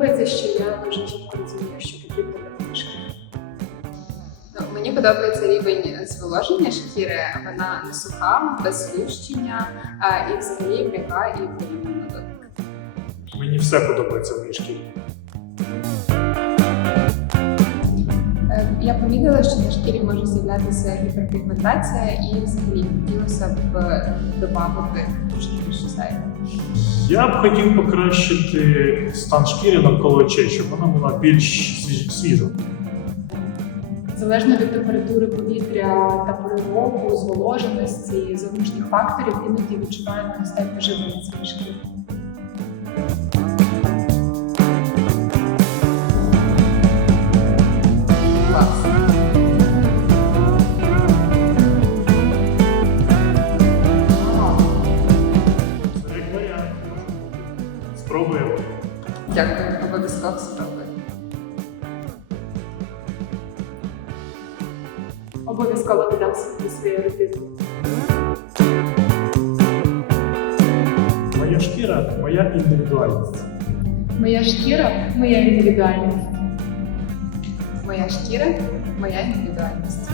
подобається, що я дуже чітко розумію, що потрібно брати шкіру. Ну, мені подобається рівень зволоження шкіри, вона не суха, без лущення і взагалі м'яка і приємна на дотик. Мені все подобається в моїй шкірі. Е, я помітила, що на шкірі може з'являтися гіперпігментація, і взагалі хотілося б е, додати трошки більше сайту. Я б хотів покращити стан шкіри навколо очей, щоб вона була більш свіж- свіжа. Залежно від температури повітря та переробку, зволоженості, зовнішніх факторів, іноді відчуваємо достатньо живлення своєї шкіри. Спробуємо. Дякую, обов'язково спробую. Обов'язково додам собі свою родину. Моя шкіра моя індивідуальність. Моя шкіра Моя індивідуальність. моя шкіра, моя індивідуальність.